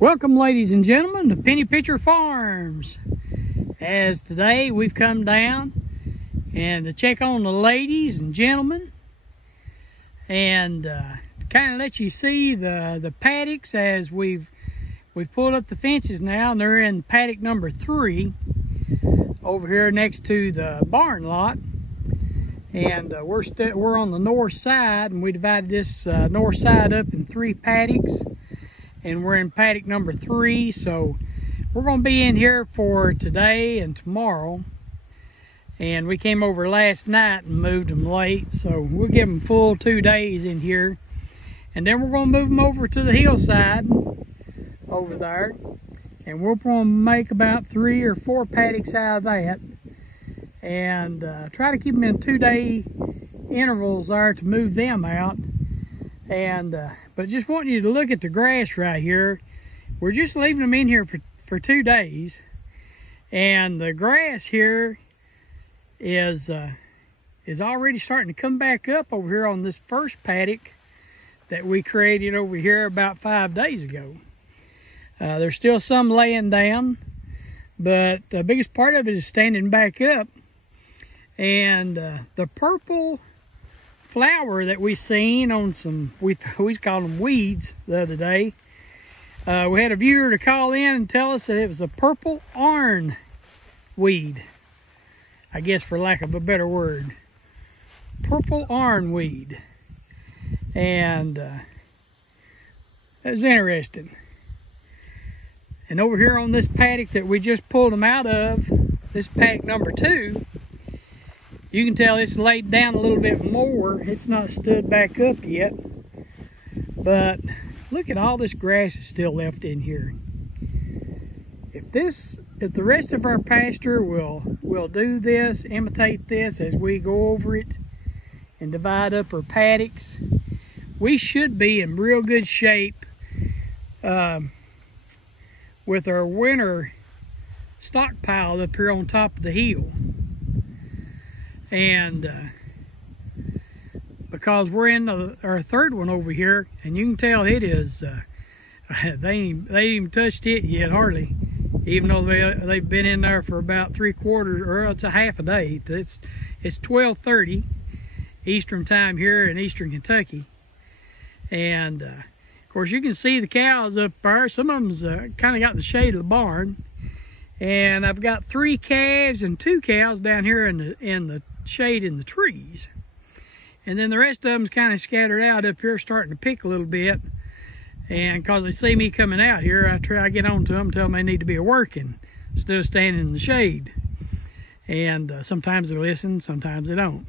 Welcome, ladies and gentlemen, to Penny Pitcher Farms. As today we've come down and to check on the ladies and gentlemen, and kind of let you see the paddocks as we've pulled up the fences now, and they're in paddock number 3 over here next to the barn lot. And we're on the north side, and we divided this north side up in 3 paddocks. And we're in paddock number 3, so we're going to be in here for today and tomorrow. And we came over last night and moved them late, so we'll give them full 2 days in here. And then we're going to move them over to the hillside over there, and we're going to make about 3 or 4 paddocks out of that, and try to keep them in 2-day intervals there to move them out. And but just want you to look at the grass right here. We're just leaving them in here for 2 days, and the grass here is already starting to come back up over here on this first paddock that we created over here about 5 days ago. There's still some laying down, but the biggest part of it is standing back up. And the purple flower that we seen on some, we called them weeds the other day. We had a viewer to call in and tell us that it was a purple iron weed, I guess, for lack of a better word. Purple iron weed. And that was interesting. And over here on this paddock that we just pulled them out of, this paddock number 2, you can tell it's laid down a little bit more. It's not stood back up yet. But look at all this grass is still left in here. If the rest of our pasture will do this, imitate this as we go over it and divide up our paddocks, we should be in real good shape with our winter stockpile up here on top of the hill. And because we're in our 3rd one over here, and you can tell it is, they ain't even touched it yet, hardly. Even though they've been in there for about 3/4, or it's a half a day. It's 12:30 Eastern time here in Eastern Kentucky. And of course you can see the cows up there. Some of them's kind of got the shade of the barn. And I've got 3 calves and 2 cows down here in the shade in the trees. And then the rest of them's kind of scattered out up here, starting to pick a little bit. And because they see me coming out here, I get on to them, tell them they need to be working instead of standing in the shade. And sometimes they listen, sometimes they don't.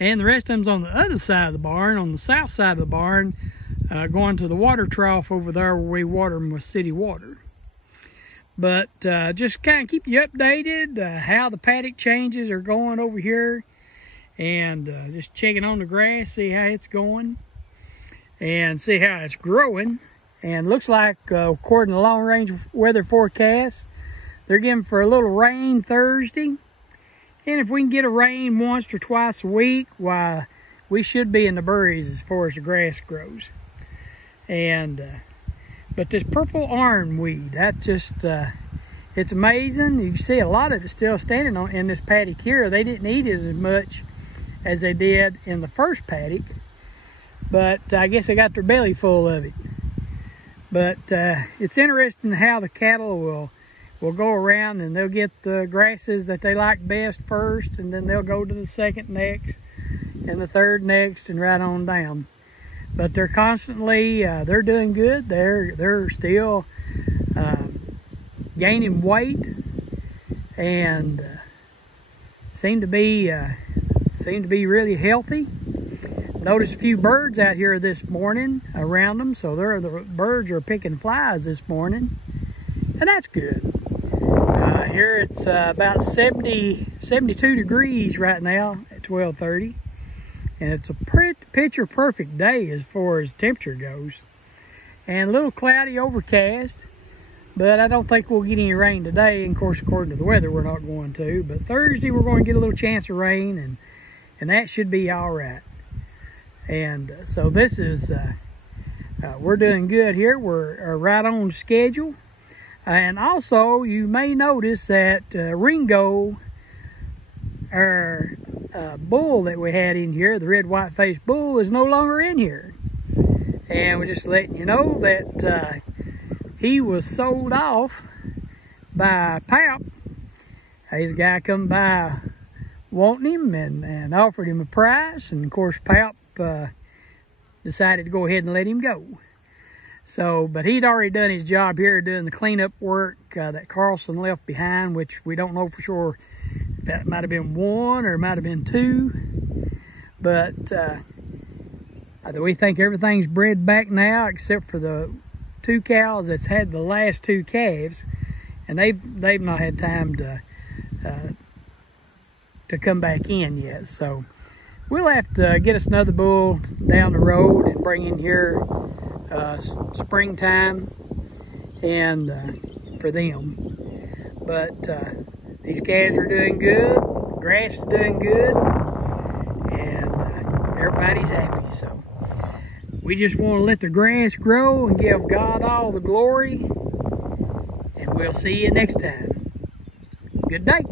And the rest of them's on the other side of the barn, on the south side of the barn, going to the water trough over there where we water them with city water. But just kind of keep you updated how the paddock changes are going over here, and just checking on the grass, see how it's going, and see how it's growing. And looks like, according to long range weather forecast, they're giving for a little rain Thursday. And if we can get a rain once or twice a week, why, we should be in the berries as far as the grass grows. And but this purple ironweed, that just, it's amazing. You can see a lot of it still standing in this paddock here. They didn't eat as much as they did in the first paddock, but I guess they got their belly full of it. But it's interesting how the cattle will go around, and they'll get the grasses that they like best first, and then they'll go to the 2nd next, and the 3rd next, and right on down. But they're constantly, they're doing good. They're still gaining weight, and seem to be really healthy. Noticed a few birds out here this morning around them, so the birds are picking flies this morning, and that's good. Here it's about 72 degrees right now at 12:30. And it's a picture perfect day as far as temperature goes. And a little cloudy, overcast, but I don't think we'll get any rain today. And of course, according to the weather, we're not going to. But Thursday, we're going to get a little chance of rain, and that should be all right. And so this is we're doing good here. We're right on schedule. And also, you may notice that Ringo, our bull that we had in here, the red white-faced bull, is no longer in here. And we're just letting you know that he was sold off by Paddock. His guy come by wanting him and offered him a price, and of course Paddock decided to go ahead and let him go. So, but he'd already done his job here doing the cleanup work that Carlson left behind, which we don't know for sure if that might have been one or it might have been two. But we think everything's bred back now except for the 2 cows that's had the last 2 calves, and they've not had time to come back in yet. So we'll have to get us another bull down the road and bring in here springtime and for them. But these calves are doing good, grass is doing good, and everybody's happy. So we just want to let the grass grow and give God all the glory, and we'll see you next time. Good day.